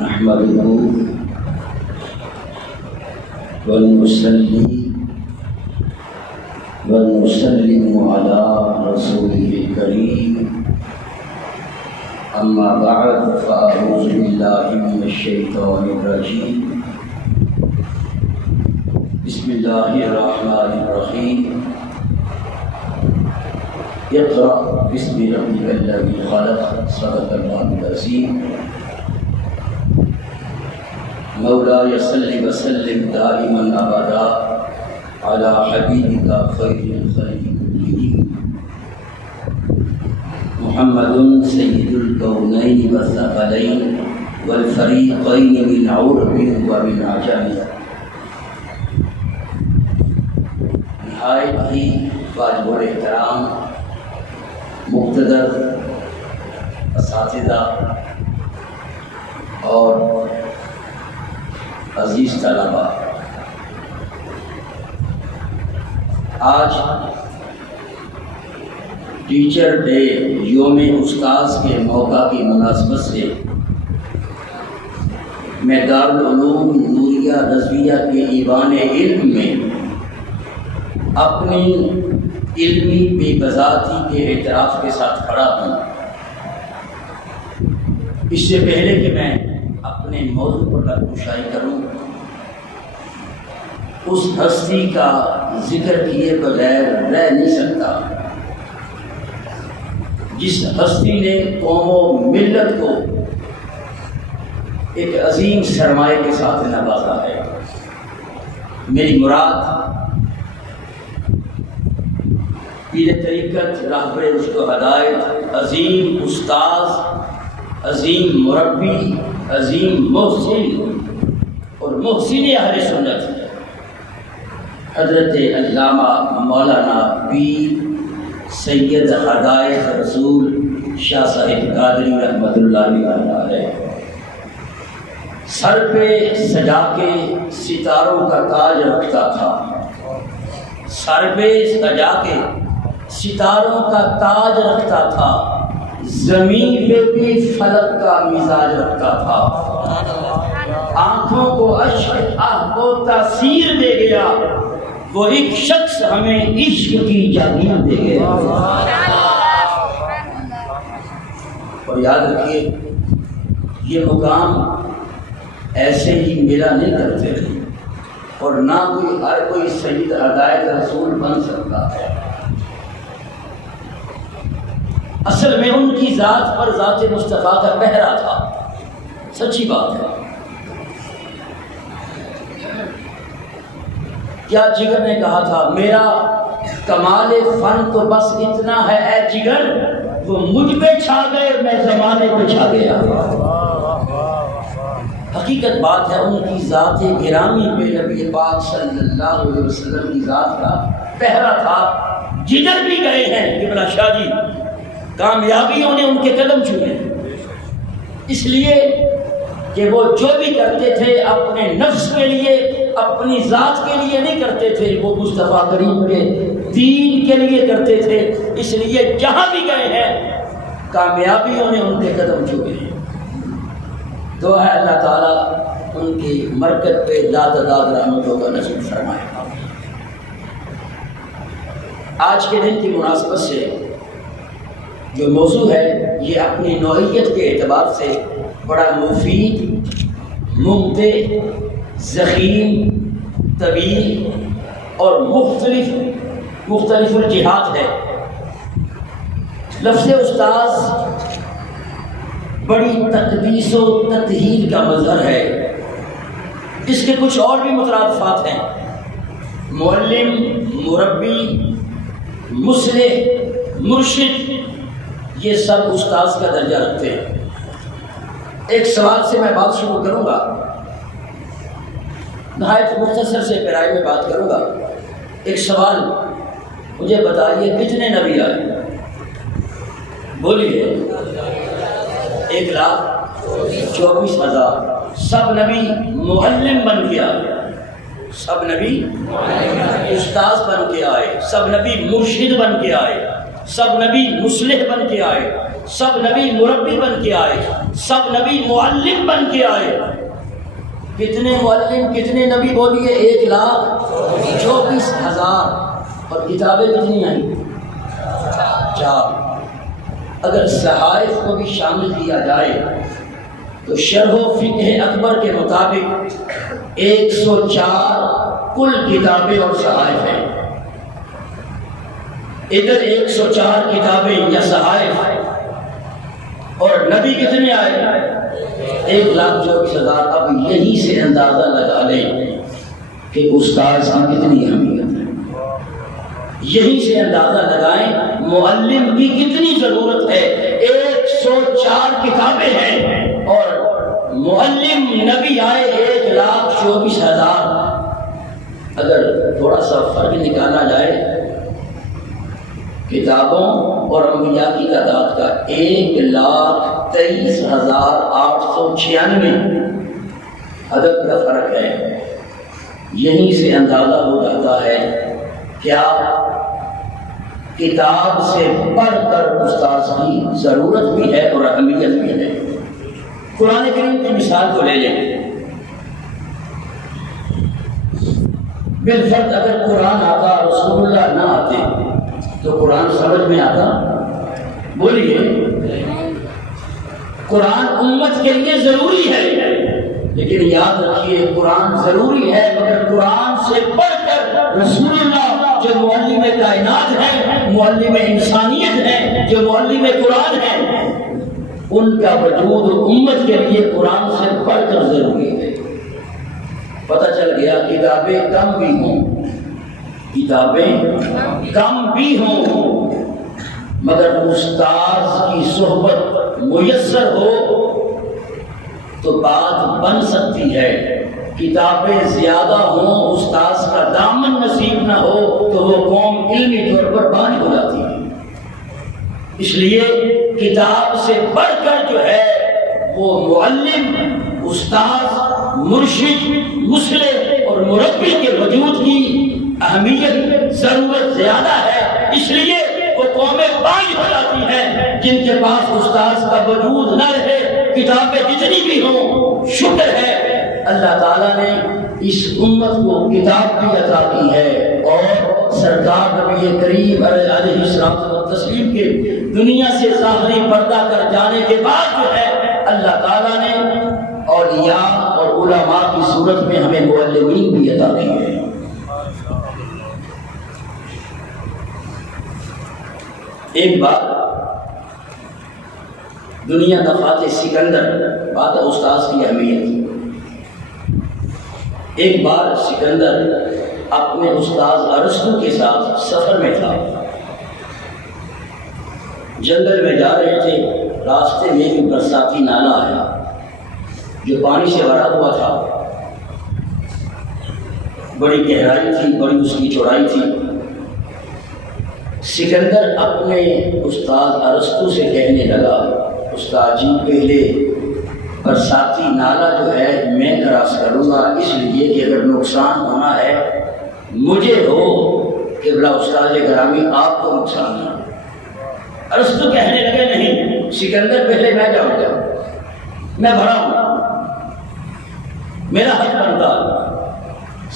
نحمده ونصلي ونسلم على رسوله الكريم أما بعد فأعوذ بالله من الشيطان الرجيم بسم الله الرحمن الرحيم اقرأ باسم ربك الذي خلق صدق الله العظيم مولاي صل وسلم دائما ابدا على حبيبك خير الخلق كلهم محمد سيد الكونين والثقلين والفريقين من عرب ومن عجم. نہایت ہی واجب الاحترام مقتدر اساتذہ اور عزیز طلباء، آج ٹیچر ڈے یوم استاذ کے موقع کی مناسبت سے میں دارالعلوم نوریہ رضویہ کے ایوان علم میں اپنی علمی بے بذاتی کے اعتراف کے ساتھ کھڑا ہوں. اس سے پہلے کہ میں اپنے موضوع پر رہنمائی کروں، اس ہستی کا ذکر کیے بغیر رہ نہیں سکتا جس ہستی نے قوم و ملت کو ایک عظیم سرمایہ کے ساتھ نوازا ہے. میری مراد پیر طریقت، راہبر رشد و ہدایت، عظیم استاذ، عظیم مربی، عظیم محسن اور محسن اہل سنت حضرت علامہ مولانا پیر سید ہدایت رسول شاہ صاحب قادری رحمۃ اللہ علیہ ہے. سر پہ سجا کے ستاروں کا تاج رکھتا تھا، سر پہ سجا کے ستاروں کا تاج رکھتا تھا، زمین پہ بھی فلک کا مزاج رکھتا تھا. آنکھوں کو اشک کو تاثیر دے گیا، وہ ایک شخص ہمیں عشق کی جاگیاں دے گیا. اور یاد رکھیے، یہ مقام ایسے ہی ملا نہیں کرتے اور نہ ہر کوئی سید ہدایت رسول بن سکتا ہے. اصل میں ان کی ذات پر ذات مصطفیٰ کا پہرا تھا. سچی بات ہے. کیا جگر نے کہا تھا، میرا کمال فن تو بس اتنا ہے اے جگر، وہ مجھ پہ چھا گئے میں زمانے پہ چھا گیا. حقیقت بات ہے، ان کی ذات گرامی پہ نبی پاک صلی اللہ علیہ وسلم کی ذات کا پہرا تھا. جدھر بھی گئے ہیں قبلہ شاہ جی، کامیابیوں نے ان کے قدم چھوئے، اس لیے کہ وہ جو بھی کرتے تھے اپنے نفس کے لیے، اپنی ذات کے لیے نہیں کرتے تھے، وہ مصطفیٰ کریم کے دین کے لیے کرتے تھے. اس لیے جہاں بھی گئے ہیں کامیابیوں نے ان کے قدم چھوئے ہیں. دعا ہے اللہ تعالیٰ ان کی مرکز پہ داد رحمتوں کا نصیب فرمائے. آج کے دن کی مناسبت سے جو موضوع ہے یہ اپنی نوعیت کے اعتبار سے بڑا مفید، ممتع، ضخیم، طویل اور مختلف الجہات ہے. لفظ استاذ بڑی تقدیس و تطہیر کا مظہر ہے. اس کے کچھ اور بھی مترادفات ہیں. معلم، مربی، مصلح، مرشد، یہ سب استاذ کا درجہ رکھتے ہیں. ایک سوال سے میں بات شروع کروں گا، نہایت مختصر سے پیرائی میں بات کروں گا. ایک سوال، مجھے بتائیے کتنے نبی آئے؟ بولیے. 1,24,000. سب نبی معلم بن کے آئے، سب نبی استاذ بن کے آئے، سب نبی مرشد بن کے آئے، سب نبی مصلح بن کے آئے، سب نبی مربی بن کے آئے. سب نبی معلم بن کے آئے. کتنے معلم کتنے نبی بولیے؟ 1,24,000. اور کتابیں کتنی آئیں؟ 4. اگر صحائف کو بھی شامل کیا جائے تو شرح و فقہ اکبر کے مطابق 104 کل کتابیں اور صحائف ہیں. ادھر 104 کتابیں یا صحائف اور نبی کتنے آئے؟ 1,24,000. اب یہی سے اندازہ لگا لیں کہ استاذ کی کتنی اہمیت ہے. یہی سے اندازہ لگائیں معلم کی کتنی ضرورت ہے. 104 کتابیں ہیں اور معلم نبی آئے 1,24,000. اگر تھوڑا سا فرق نکالا جائے کتابوں اور انبیاء کی تعداد کا 1,23,896 عدد کا فرق ہے. یہیں سے اندازہ ہو جاتا ہے کیا کتاب سے پڑھ کر استاذ کی ضرورت بھی ہے اور اہمیت بھی ہے. قرآن کریم کی مثال کو لے لیں. بالفرض اگر قرآن آتا رسول اللہ نہ آتے تو قرآن سمجھ میں آتا؟ بولیے. قرآن امت کے لیے ضروری ہے لیکن یاد رکھیے قرآن ضروری ہے مگر قرآن سے پڑھ کر رسول اللہ جو معلم کائنات ہے، معلم انسانیت ہے، جو معلم قرآن ہے، ان کا وجود امت کے لیے قرآن سے پڑھ کر ضروری ہے. پتہ چل گیا کتابیں کم بھی ہوں مگر استاذ کی صحبت میسر ہو تو بات بن سکتی ہے. کتابیں زیادہ ہوں استاذ کا دامن نصیب نہ ہو تو وہ قوم علمی طور پر بانی ہو جاتی ہے. اس لیے کتاب سے پڑھ کر جو ہے وہ معلم، استاذ، مرشد، مصلح اور مربی کے وجود کی اہمیت ضرورت زیادہ ہے. اس لیے وہ قومیں بانی ہو جاتی ہیں جن کے پاس استاذ کا وجود نہ رہے. کتابیں جتنی بھی ہوں شکر ہے اللہ تعالیٰ نے اس امت کو کتاب بھی عطا کی ہے اور سرکار نبی کریم علیہ السلام تسلیم کے دنیا سے ظاہری پردہ کر جانے کے بعد جو ہے اللہ تعالیٰ نے اولیاء اور علماء کی صورت میں ہمیں معلمین بھی عطا کی ہے. ایک بار دنیا کا فاتح سکندر، بات ہے استاذ کی اہمیت. ایک بار سکندر اپنے استاذ ارسطو کے ساتھ سفر میں تھا. جنگل میں جا رہے تھے. راستے میں ایک برساتی نالا آیا جو پانی سے بھرا ہوا تھا. بڑی گہرائی تھی، بڑی اس کی چوڑائی تھی. سکندر اپنے استاد ارسطو سے کہنے لگا استاد جی پہلے برساتی نالا جو ہے میں کراس کروں گا اس لیے کہ اگر نقصان ہونا ہے مجھے ہو کہ بلا استاد گرامی آپ کو نقصان ہے. ارسطو کہنے لگے نہیں سکندر پہلے میں جاؤں گا، میں بھرا ہوں، میرا حق بنتا.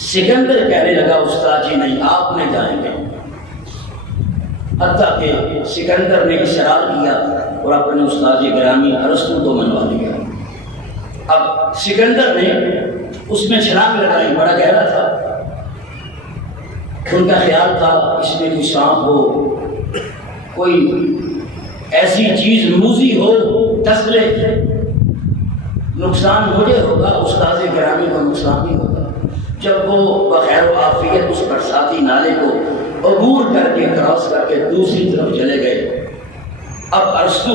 سکندر کہنے لگا استاد جی نہیں آپ نہیں جائیں گے. حتیٰ کہ سکندر نے اصرار کیا اور اپنے استاد گرامی ارسطو کو منوا دیا. اب سکندر نے اس میں چھلانگ لگائی، بڑا گہرا تھا. ان کا خیال تھا اس میں کوئی سانپ ہو، کوئی ایسی چیز موذی ہو ڈس لے، نقصان مجھے ہوگا، استاد گرامی کو نقصان نہیں ہوگا. جب وہ بخیر و عافیت اس برساتی نالے کو عبور کر کے کراس کر کے دوسری طرف چلے گئے. اب ارسطو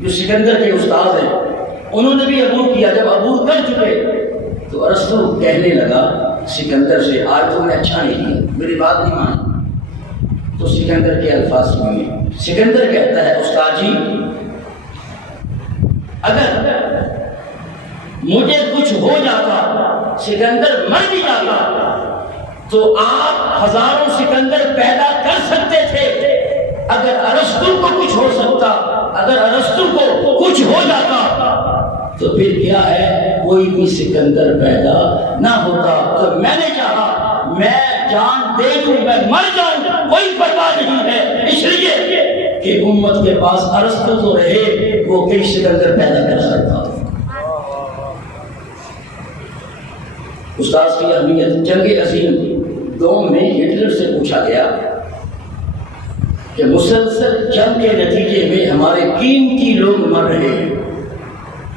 جو سکندر کے استاد ہیں انہوں نے بھی عبور کیا. جب عبور کر چکے تو ارسطو کہنے لگا سکندر سے آج تم نے اچھا نہیں کیا، میری بات نہیں مانی. تو سکندر کے الفاظ سنیے. سکندر کہتا ہے استاد جی اگر مجھے کچھ ہو جاتا، سکندر مر بھی جاتا تو آپ ہزاروں سکندر پیدا کر سکتے تھے. اگر ارسطو کو کچھ ہو سکتا، اگر ارسطو کو کچھ ہو جاتا تو پھر کیا ہے، کوئی بھی سکندر پیدا نہ ہوتا۔ تو میں نے چاہا میں جان دے دوں، میں مر جاؤں، کوئی پرواہ نہیں ہے، اس لیے کہ امت کے پاس ارسطو تو رہے، وہ کئی سکندر پیدا کر سکتا۔ استاذ کی اہمیت۔ جنگ عظیم دوم میں ہٹلر سے پوچھا گیا کہ مسلسل جنگ کے نتیجے میں ہمارے قیمتی لوگ مر رہے ہیں،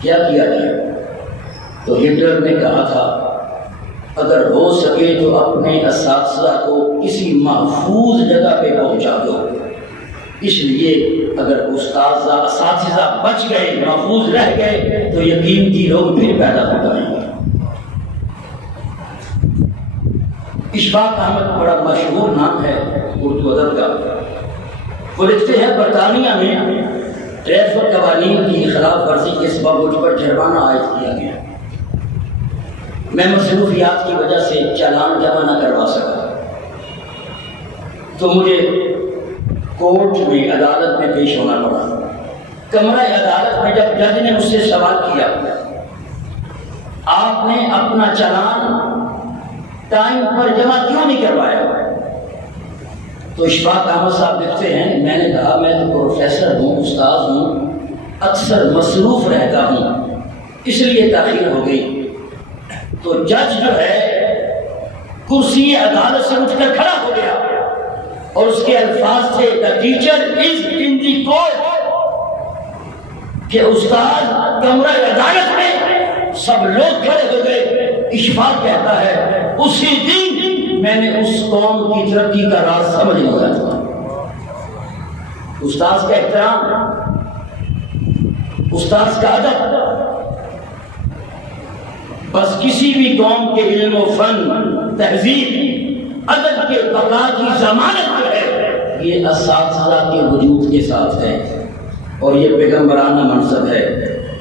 کیا کیا جائے؟ تو ہٹلر نے کہا تھا اگر ہو سکے تو اپنے اساتذہ کو کسی محفوظ جگہ پہ پہنچا دو، اس لیے اگر اساتذہ بچ گئے، محفوظ رہ گئے، تو یہ قیمتی لوگ پھر پیدا ہو جائیں گے۔ اشفاق احمد بڑا مشہور نام ہے اردو ادب کا، وہ لکھتے ہیں برطانیہ میں ٹریفک قوانین کی خلاف ورزی کے سبب مجھ پر جرمانہ عائد کیا گیا، میں مصروفیات کی وجہ سے چالان جمع نہ کروا سکا، تو مجھے کورٹ میں، عدالت میں پیش ہونا پڑا۔ کمرہ عدالت میں جب جج نے مجھ سے سوال کیا آپ نے اپنا چالان ٹائم پر جمع کیوں نہیں کروایا، تو اشفاق احمد صاحب لکھتے ہیں میں نے کہا میں تو پروفیسر ہوں، استاذ ہوں، اکثر مصروف رہتا ہوں، اس لیے تاخیر ہو گئی۔ تو جج جو ہے کرسی عدالت سے اٹھ کر کھڑا ہو گیا اور اس کے الفاظ تھے the teacher is in the court، کہ استاد کمرہ عدالت میں، سب لوگ کھڑے ہو گئے۔ اشفاق کہتا ہے اسی دن میں نے اس قوم کی ترقی کا راز سمجھ لیا تھا۔ استاذ کا احترام، استاذ کا ادب، بس کسی بھی قوم کے علم و فن، تہذیب، ادب کے بقا کی ضمانت جو ہے یہ اساتذہ کے وجود کے ساتھ ہے، اور یہ پیغمبرانہ منصب ہے۔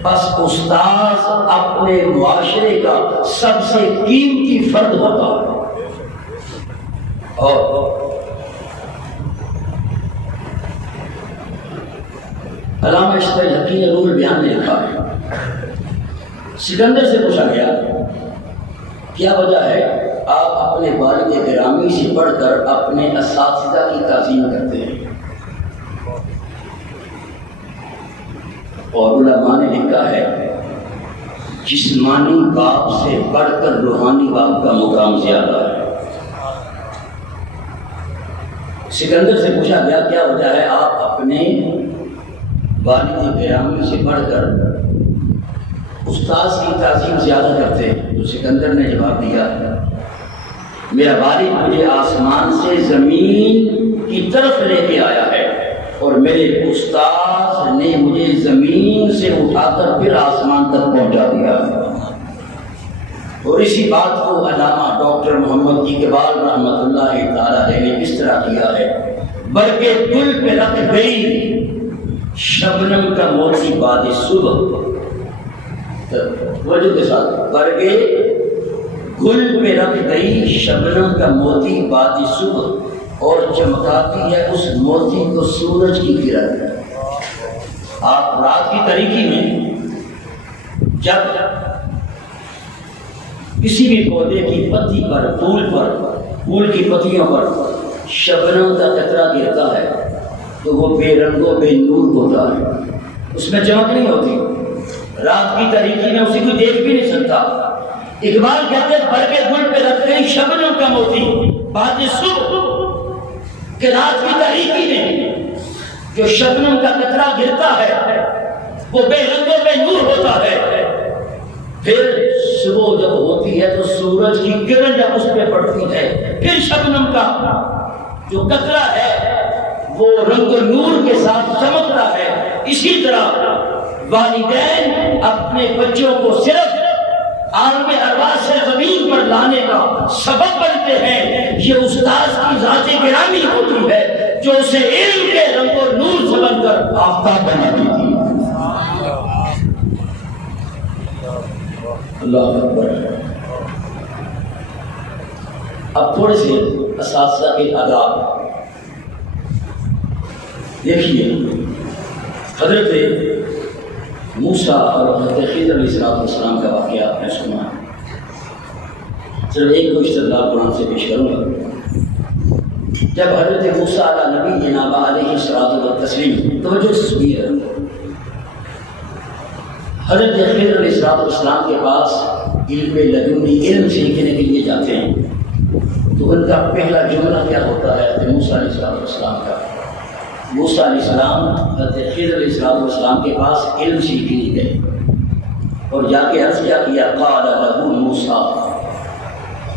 بس استاذ اپنے معاشرے کا سب سے قیمتی فرد ہوتا ہے۔ اور علامہ اشتری حقی نے روح البیان نے لکھا ہے، سکندر سے پوچھا گیا کیا وجہ ہے آپ اپنے والد گرامی سے بڑھ کر اپنے اساتذہ کی تعظیم کرتے ہیں؟ اور علماء نے لکھا ہے جسمانی باپ سے بڑھ کر روحانی باپ کا مقام زیادہ ہے۔ سکندر سے پوچھا گیا کیا وجہ ہے آپ اپنے والد گرامی سے بڑھ کر استاذ کی تعظیم زیادہ کرتے ہیں؟ تو سکندر نے جواب دیا میرا والد مجھے آسمان سے زمین کی طرف لے کے آیا ہے، اور میرے استاذ نے مجھے زمین سے اٹھا کر پھر آسمان تک پہنچا دیا۔ اور اسی بات کو علامہ ڈاکٹر محمد اقبال رحمۃ اللہ تعالیٰ نے اس طرح کیا ہے، برقے گل پہ رکھ گئی شبنم کا موتی باد صبح، وجہ کے ساتھ برقے گل پہ رکھ گئی شبنم کا موتی باد صبح، اور چمکاتی ہے اس موتی کو سورج کی کرن۔ آپ رات کی تاریکی میں جب کسی بھی پودے کی پتی پر، پھول کی پتیوں پر شبنم کا قطرہ گرتا ہے تو وہ بے رنگ و بے نور ہوتا ہے، اس میں چمک نہیں ہوتی، رات کی تاریکی میں اسے کوئی دیکھ بھی نہیں سکتا۔ اقبال کہتے ہیں برقے گل پہ رکھ گئی شبنم کا موتی باد صبح، کہ رات کی تاریکی میں جو شبنم کا قطرہ گرتا ہے وہ بے رنگ و بے نور ہوتا ہے، پھر صبح جب ہوتی ہے تو سورج کی کرن جب اس پہ پڑتی ہے پھر شبنم کا جو قطرہ ہے وہ رنگ و نور کے ساتھ چمکتا ہے۔ اسی طرح والدین اپنے بچوں کو صرف عالم ارواح سے زمین پر لانے کا سبب بنتے ہیں، یہ استاذ کی ذات گرامی ہوتی ہے جو اسے علم کے رنگ و نور سمجھ کر آفتاب بناتی تھی۔ اللہ اکبر۔ اب تھوڑے سے اساتذہ کے آداب دیکھیے۔ حضرت موسیٰ اور حضرت خضر علیہ السلام کا واقعہ آپ نے سنا. صرف ایک کو استدلال قرآن سے پیش کروں گا. جب حضرت موسیٰ علیہ نبی جناب علیہ الصلوۃ والتسلیم توجہ سے سنیے، حضرت خضر علیہ السلام کے پاس علم لدنی علم سیکھنے کے لیے جاتے ہیں تو ان کا پہلا جملہ کیا ہوتا ہے؟ حضرت موسیٰ علیہ السلام کا. موسیٰ علیہ السلام حضرت خضر علیہ السلام کے پاس علم سیکھنے گئے اور جا کے عرض کیا قال له موسیٰ.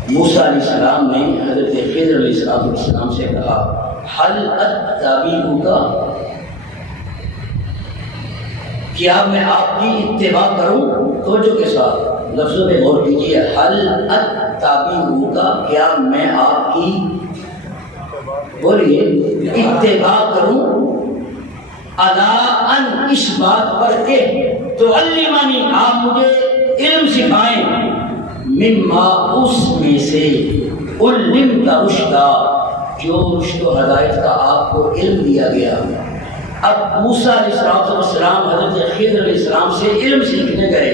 موسیٰ علیہ السلام نے حضرت خضر علیہ السلام سے کہا هل اتبعک، کیا میں آپ کی اتباع کروں؟ توجہ کے ساتھ لفظوں پہ غور کیجیے. هل اتبعک، کیا میں آپ کی بولیے اتباع کروں؟ الا ان، اس بات پر کہ تعلمنی، آپ مجھے علم سکھائیں، مما، اس میں سے، علمت رشدا، جو رشد و ہدایت کا آپ کو علم دیا گیا. اب موسیٰ علیہ السلام حضرت خضر علیہ السلام سے علم سیکھنے گئے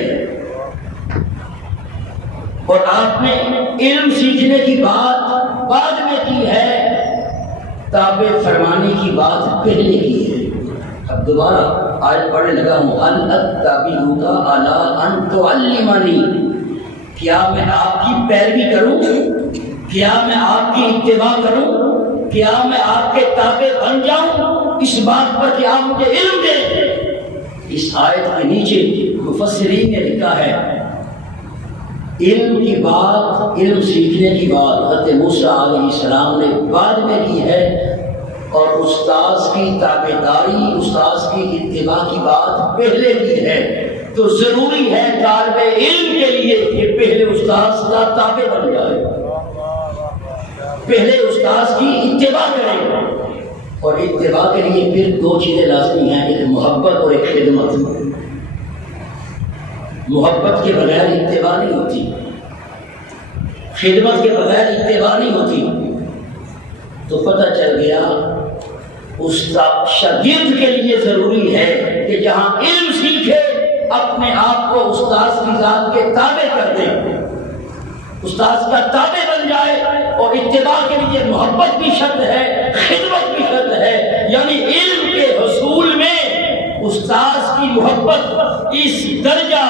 اور آپ نے علم سیکھنے کی بات بعد میں کی ہے، تابع فرمانے کی بات پہلے کی ہے. اب دوبارہ آیت پڑھنے لگا ہوں. هل اتبعک علی ان تعلمنی، کیا میں آپ کی پیروی کروں؟ کیا میں آپ کی اتباع کروں؟ کیا میں آپ کے تابع بن جاؤں اس بات پر کہ آپ مجھے علم دیں؟ اس آیت کے نیچے مفسرین نے لکھا ہے علم کی بات، علم سیکھنے کی بات حضرت موسیٰ علیہ السلام نے بعد میں کی ہے اور استاذ کی تابعداری، استاذ کی اتباع کی بات پہلے کی ہے. تو ضروری ہے طالب علم کے لیے کہ پہلے استاذ کا تابع بن جائے، پہلے استاذ کی اتباع کرے. اور اتباع کے لیے پھر دو چیزیں لازمی ہیں، ایک محبت اور ایک خدمت. محبت کے بغیر اتباع نہیں ہوتی، خدمت کے بغیر اتباع نہیں ہوتی. تو پتہ چل گیا استاد شاگرد کے لیے ضروری ہے کہ جہاں علم سیکھے اپنے آپ کو استاد کی ذات کے تابع کر دے، استاد کا تابع بن جائے. اور اتباع کے لیے محبت بھی شرط ہے، خدمت بھی شرط ہے. یعنی علم کے حصول میں استاد کی محبت اس درجہ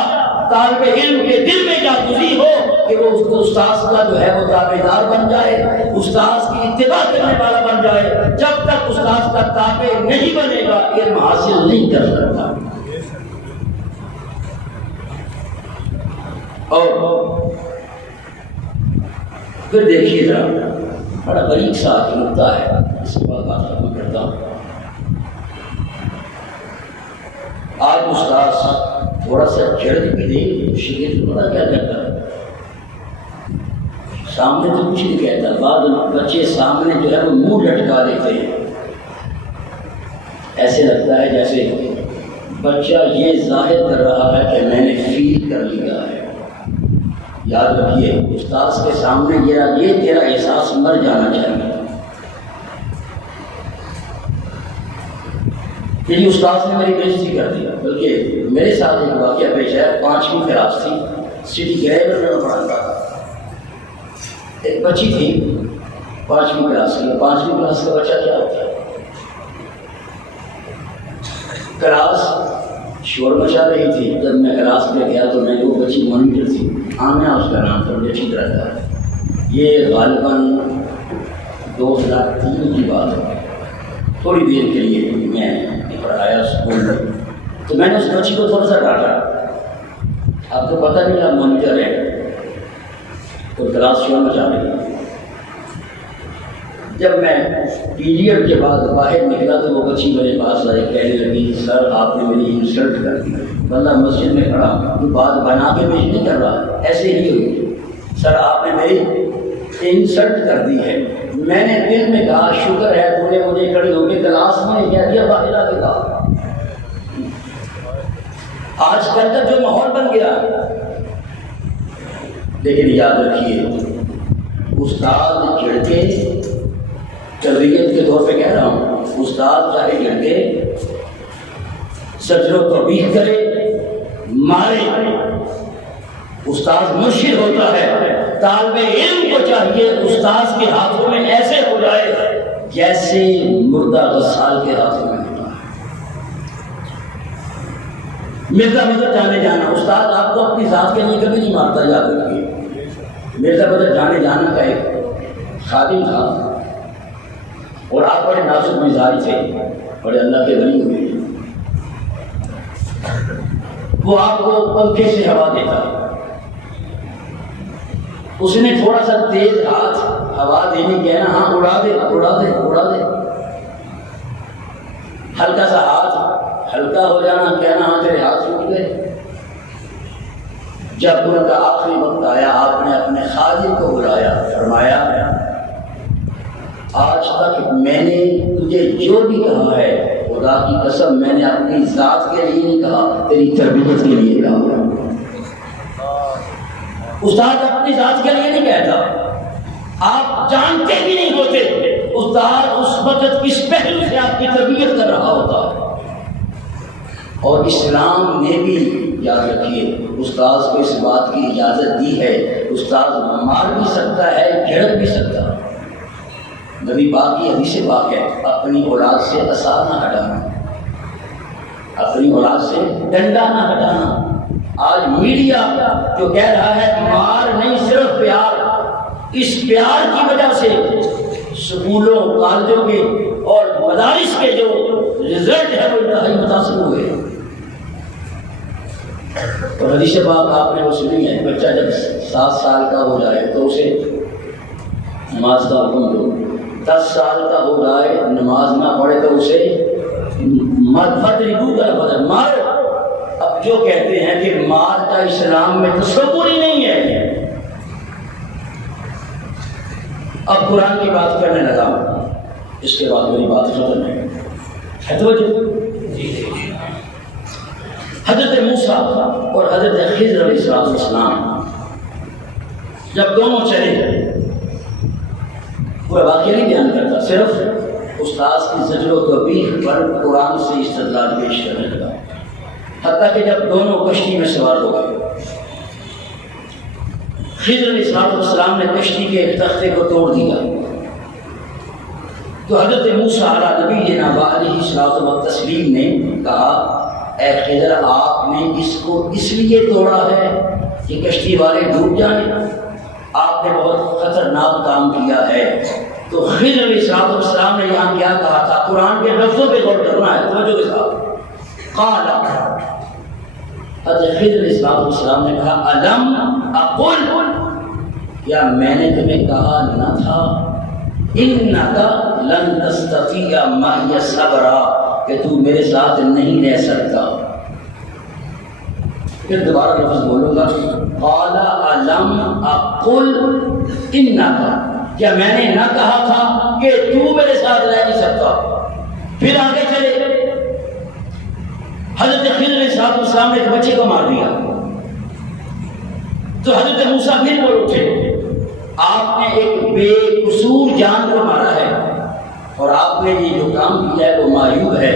طالب علم کے دل میں جاگزی ہو کہ وہ استاد کا جو ہے وہ تابع دار بن جائے، استاد کی اتباع کرنے والا بن جائے. جب تک استاد کا تابع نہیں بنے گا علم حاصل نہیں کر سکتا. اور پھر دیکھیے ذرا بڑا باریک سا نکتہ ہے، اس کے بعد بات ختم کرتا ہوں. آج استاد تھوڑا سا جڑ کے دے شاگرد کو پتہ کیا کرتا ہے، سامنے تو کچھ نہیں کہتا، بعد بچے سامنے جو ہے وہ منہ لٹکا دیتے ہیں. ایسے لگتا ہے جیسے بچہ یہ ظاہر کر رہا ہے کہ میں نے فیل کر لیا ہے. یاد رکھیے استاذ کے سامنے یہ تیرا احساس مر جانا چاہیے. پھر استاذ نے میری بےعزتی کر دیا. بلکہ میرے ساتھ ایک واقعہ پیش ہے. 5ویں کلاس تھی، سٹی گریور میں پڑھاتا تھا. ایک بچی تھی 5ویں کلاس کی. 5ویں کلاس کا بچہ کیا ہوتا ہے، کلاس شور مچا رہی تھی. جب میں کلاس میں گیا تو میں وہ بچی مانیٹر تھی، آمنہ اس کا نام تھا، مجھے ٹھیک رہتا ہے. یہ غالباً 2003 کی بات ہے. تھوڑی دیر کے لیے میں پڑھایا اسکول میں، تو میں نے اس بچی کو تھوڑا سا ڈانٹا. آپ کو پتہ نہیں آپ مانیٹر ہے تو کلاس شور مچا رہی. جب میں پیریڈ کے بعد باہر نکلا تو وہ بچی میرے پاس آئی، کہنے لگی سر آپ نے میری انسلٹ کر دی. بندہ مسجد میں کھڑا، تو بات بنا کے پیش نہیں کر رہا، ایسے ہی ہوئی. سر آپ نے میری انسلٹ کر دی ہے. میں نے دل میں کہا شکر ہے تو نے مجھے کھڑی ہو کے کلاس میں کہہ دیا باہر آ کے کہا. آج کل کا جو ماحول بن گیا. لیکن یاد رکھیے استاد چھڑکے، تربیت کے طور پہ کہہ رہا ہوں، استاد چاہے جھڑکے زجر و توبیخ کرے، مارے۔ استاذ مرشد ہوتا ہے، طالب علم کو چاہیے استاذ کے ہاتھوں میں ایسے ہو جائے جیسے مردہ غسال کے ہاتھوں میں ہوتا ہے۔ مرزا بدر جانے جانا، استاد آپ کو اپنی ذات کے لیے کبھی نہیں مارتا، یاد رکھیے۔ مرزا بدر جانے جانا کا ایک خادم تھا اور آپ بڑے نازک مزاج تھے، بڑے اللہ کے ولی ہوئے، وہ آپ کو پنکھے سے ہوا دیتا ہے۔ اس نے تھوڑا سا تیز ہاتھ ہوا دینے کہنا، ہاں اڑا دے اڑا دے اڑا دے، ہلکا سا ہاتھ ہلکا ہو جانا کہنا، ہاں تیرے ہاتھ سوکھ گئے۔ جب ان کا آخری وقت آیا، آپ نے اپنے خادم کو بلایا، فرمایا آج تک میں نے تجھے جو بھی کہا ہے خدا کی قسم میں نے اپنی ذات کے لیے نہیں کہا، تیری تربیت کے لیے کہا۔ استاد اپنی ذات کے لیے نہیں کہتا، آپ جانتے بھی نہیں ہوتے استاد اس وقت کس پہلو سے آپ کی تربیت کر رہا ہوتا ہے۔ اور اسلام نے بھی یاد رکھیے استاذ کو اس بات کی اجازت دی ہے، استاذ مار بھی سکتا ہے، جھڑک بھی سکتا ہے۔ نبی پاک کی حدیث پاک ہے، اپنی اولاد سے عصا نہ ہٹانا، اپنی اولاد سے ڈنڈا نہ ہٹانا۔ آج میڈیا جو کہہ رہا ہے مار نہیں صرف پیار، اس پیار کی وجہ سے سکولوں کالجوں کے اور مدارس کے جو رزلٹ ہے وہ انتہائی متاثر ہوئے۔ اور حدیث پاک آپ نے وہ سنی ہے، بچہ جب 7 سال کا ہو جائے تو اسے نماز کا حکم دو، 10 سال کا ہو جائے نماز نہ پڑھے تو اسے فَاضْرِبُوهُ کا بدل مارو۔ اب جو کہتے ہیں کہ مار کا اسلام میں تصور ہی نہیں ہے، اب قرآن کی بات کرنے لگا، اس کے بعد میری بات ختم ہے۔ حضرت موسیٰ اور حضرت خضر علیہ السلام جب دونوں چلے گئے، پورا واقعہ نہیں بیان کرتا، صرف استاذ کی زجر و توبیخ پر قرآن سے استدلال پیش کرنے لگا۔ حتیٰ کہ جب دونوں کشتی میں سوار ہو گئے، خضر علیہ السلام نے کشتی کے ایک تختے کو توڑ دیا، تو حضرت موسیٰ علیہ نبینا وعلیہ الصلوۃ والتسلیم نے کہا اے خضر آپ نے اس کو اس لیے توڑا ہے کہ کشتی والے ڈوب جائیں، آپ نے بہت خطرناک کام کیا ہے۔ تو خضر علیہ السلام نے یہاں کیا کہا تھا، قرآن کے لفظوں پہ غور کرنا ہے توجہ کے ساتھ۔ قال حضرت خضر علیہ السلام نے کہا الم اقل، کیا میں نے تمہیں کہا نہ تھا انک لن تستطیع معی صبرا، کہ تو میرے ساتھ نہیں رہ سکتا۔ پھر دوبارہ لفظ بولوں گا، قال الم اقل انک، کیا میں نے نہ کہا تھا کہ تو میرے ساتھ رہ نہیں سکتا۔ پھر آگے چلے، حضرت خضر علیہ السلام نے ایک بچے کو مار دیا، تو حضرت موسیٰ پھر بول اٹھے آپ نے ایک بے قصور جان کو مارا ہے اور آپ نے یہ جو کام کیا ہے وہ معیوب ہے۔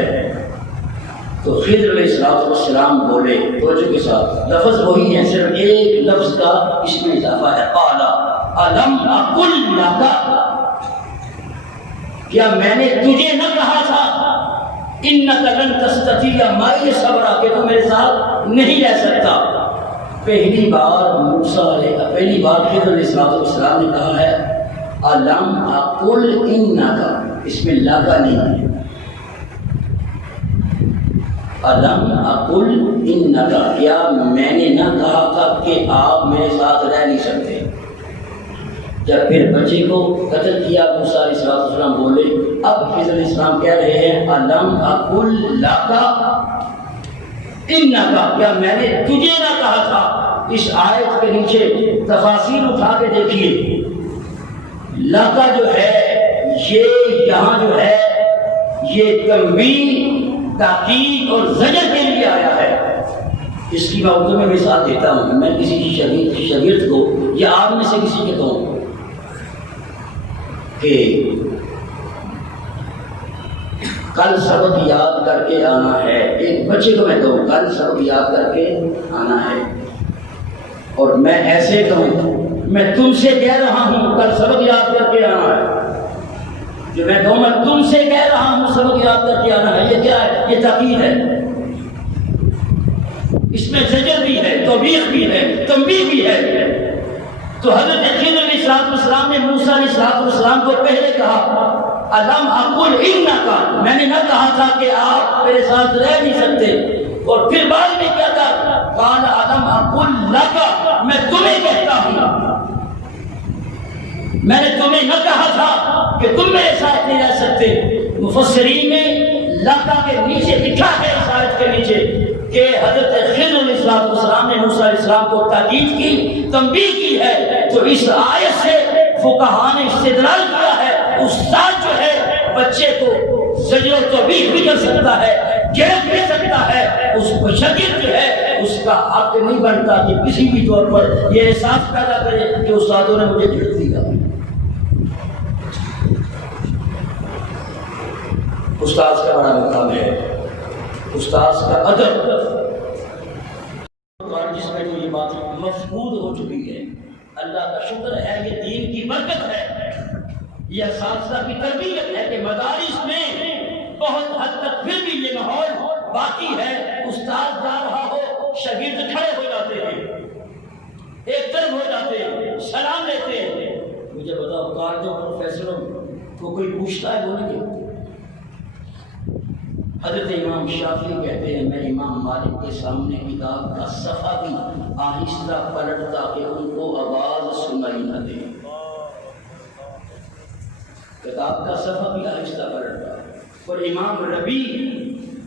تو خضر علیہ السلام بولے توجہ کے ساتھ، لفظ وہی ہے، صرف ایک لفظ کا اس میں اضافہ ہے، قال الم اقل لک، کیا میں نے تجھے نہ کہا تھا انک لن تستطیع معی صبرا، کہ تو میرے ساتھ نہیں رہ سکتا۔ پہلی بار خضر علیہ السلام نے کہا ہے الم اقل انک، اس میں لا کا نہیں ہے، الم اقل انک، کیا میں نے نہ کہا تھا کہ آپ میرے ساتھ رہ نہیں سکتے۔ جب پھر بچے کو قتل کیا موسیٰ علیہ السلام بولے، اب خضر علیہ السلام کہہ رہے ہیں الم اقل لک انک، کیا میں نے تجھے نہ کہا تھا۔ اس آیت کے نیچے تفاصیل اٹھا کے دیکھیے، لکا جو ہے یہ یہاں جو ہے یہ تنبیہ، تاکید اور زجر کے لیے آیا ہے۔ اس کی میں اردو میں مثال دیتا ہوں، میں کسی شاگرد کو یا آپ میں سے کسی کے کہوں کہ کل سبق یاد کر کے آنا ہے. ایک بچے کو میں کہوں کل سبق یاد کر کے آنا ہے، اور میں ایسے کہوں میں تم سے کہہ رہا ہوں کل سبق یاد کر کے آنا ہے. جو میں کہوں میں تم سے کہہ رہا ہوں سبق یاد کر کے آنا ہے، یہ کیا ہے؟ یہ تاکید ہے. اس میں زجر بھی ہے، توبیخ بھی ہے، تنبیہ بھی ہے. تو حضرت خضر علیہ السلام نے موسیٰ علیہ السلام کو پہلے کہا الم اقل انکا، میں نے نہ کہا تھا کہ آپ میرے ساتھ رہ نہیں سکتے. اور پھر بعد میں کیا تھا؟ قال الم اقل لکا، میں تمہیں کہتا ہوں، میں نے تمہیں نہ کہا تھا کہ تم میرے ساتھ نہیں رہ سکتے. مفسرین میں لکا کے نیچے لکھا ہے اس آیت کے نیچے کہ حضرت خضر علیہ السلام نے موسیٰ علیہ السلام کو تاکید کی، تنبیہ کی ہے. تو اس آیت سے فقہاء نے استدلال کیا ہے استاد جو ہے بچے کو زجر و توبیخ بھی کر سکتا ہے، گرفت بھی سکتا ہے. اس کو شاگرد جو ہے اس کا حق نہیں بنتا کہ کسی بھی طور پر یہ احساس پیدا کرے کہ استادوں نے مجھے گرفت دیا. استاذ کا بڑا مقام ہے، استاذ کا ادب، جس میں جو یہ بات مفقود ہو چکی ہے. اللہ کا شکر ہے، یہ دین کی برکت ہے، یہ اساتذہ کی تربیت ہے کہ مدارس میں بہت حد تک پھر بھی یہ ماحول باقی ہے. استاد جا رہا ہو شاگرد کھڑے ہو جاتے ہیں، ایک طرف ہو جاتے ہیں، سلام لیتے ہیں. مجھے بتاؤ کالجوں پروفیسروں کو کوئی پوچھتا ہے بولیں گے؟ حضرت امام شافعی کہتے ہیں میں امام مالک کے سامنے کتاب کا صفحہ بھی آہستہ پلٹتا کہ ان کو آواز سنائی نہ دے. کتاب کا صفحہ بھی آہستہ پلٹتا. اور امام ربیع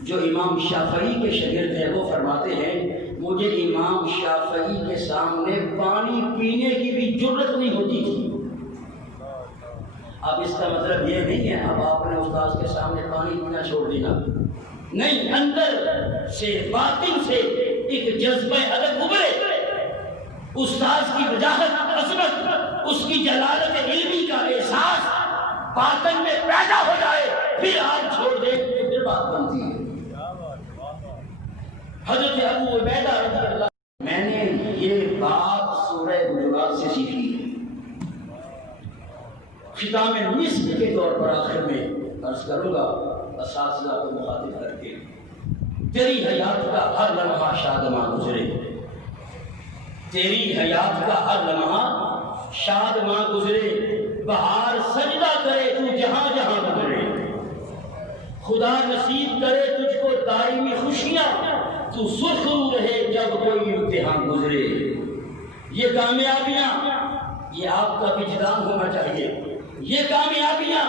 جو امام شافعی کے شاگرد ہیں وہ فرماتے ہیں مجھے امام شافعی کے سامنے پانی پینے کی بھی جرت نہیں ہوتی تھی. اب اس کا مطلب یہ نہیں ہے اب آپ نے استاذ کے سامنے پانی پینا چھوڑ دینا، نہیں. اندر سے باطن سے ایک جذبہ ادب ابھرے، استاذ کی وجاہت، عظمت، اس کی جلالت علمی کا احساس باطن میں پیدا ہو جائے، پھر آپ چھوڑ دیں تو پھر بات بنتی ہے. حضرت ابو عبیدہ رضی اللہ، میں نے یہ بات سورہ حجرات سے سیکھی ہے. ختام نصف کے طور پر آخر میں عرض کروں گا اساتذہ کو مخاطب کر کے تیری حیات کا ہر لمحہ شادماں گزرے، تیری حیات کا ہر لمحہ شادماں گزرے. بہار سجدہ کرے تو جہاں جہاں گزرے، خدا نصیب کرے تجھ کو دائمی خوشیاں، تو سرخ رو رہے جب کوئی امتحان گزرے. یہ کامیابیاں یہ آپ کا وجدان ہونا چاہیے. یہ کامیابیاں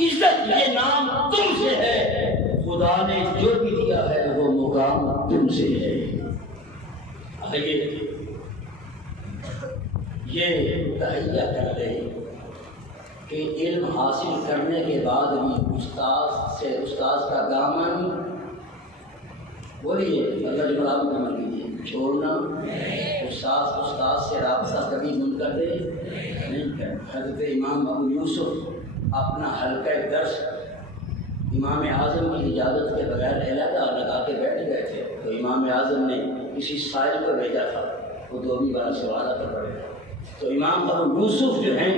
عزت یہ نام تم سے ہے، خدا نے جو بھی دیا ہے وہ مقام تم سے ہے. آئیے یہ تحیہ کر لیں کہ علم حاصل کرنے کے بعد بھی استاذ کا دامن بولیے اللہ جب آپ کو کیجیے چھوڑنا. استاذ سے رابطہ کبھی منقطع نہیں کر. حضرت امام ابو یوسف اپنا حلقہ درس امام اعظم کی اجازت کے بغیر علیحدہ لگا کے بیٹھ گئے تھے. تو امام اعظم نے کسی سائل کو بھیجا تھا، وہ دو بھی بڑا سوال کر پڑے. تو امام ابو یوسف جو ہیں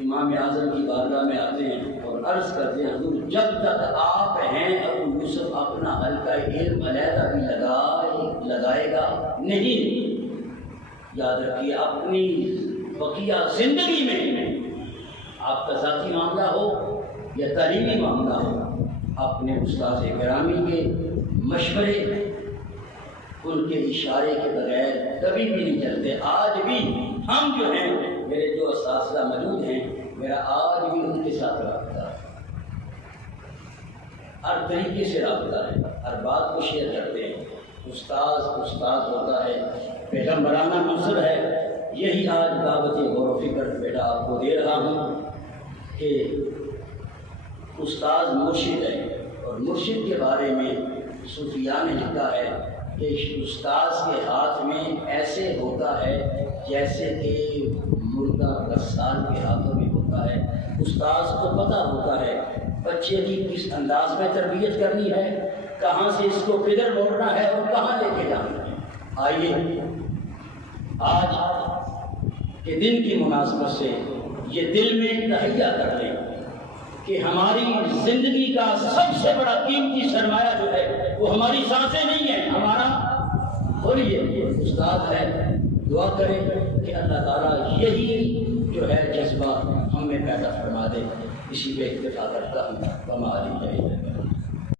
امام اعظم کی بارگاہ میں آتے ہیں اور عرض کرتے ہیں حضور جب تک آپ ہیں ابو یوسف اپنا حلقہ علم علیحدہ بھی لگائے گا نہیں. یاد رکھیے اپنی بقیہ زندگی میں آپ کا ذاتی معاملہ ہو یا تعلیمی معاملہ ہو، اپنے استاذ گرامی کے مشورے ان کے اشارے کے بغیر کبھی بھی نہیں چلتے. آج بھی ہم جو ہیں میرے جو اساتذہ موجود ہیں میرا آج بھی ان کے ساتھ رابطہ ہے، ہر طریقے سے رابطہ ہے، ہر بات کو شیئر کرتے ہیں. استاذ ہوتا ہے، پیغمبرانہ منصب ہے. یہی آج دعوت غور و فکر بیٹا آپ کو دے رہا ہوں کہ استاذ مرشد ہے، اور مرشد کے بارے میں صوفیاء نے لکھا ہے کہ استاذ کے ہاتھ میں ایسے ہوتا ہے جیسے کہ مردہ رسال کے ہاتھوں میں ہوتا ہے، استاذ کو پتہ ہوتا ہے بچے کی کس انداز میں تربیت کرنی ہے، کہاں سے اس کو کدھر موڑنا ہے اور کہاں لے کے جانا ہے۔ آئیے آج کے دن کی مناسبت سے یہ دل میں تہیہ کر لیں کہ ہماری زندگی کا سب سے بڑا قیمتی سرمایہ جو ہے وہ ہماری سانسیں نہیں ہیں، ہمارا بولیے استاد ہے۔ دعا کریں کہ اللہ تعالیٰ یہی جو ہے جذبہ ہم میں پیدا فرما دے۔ اسی پہ اکتفا کرتا ہوں۔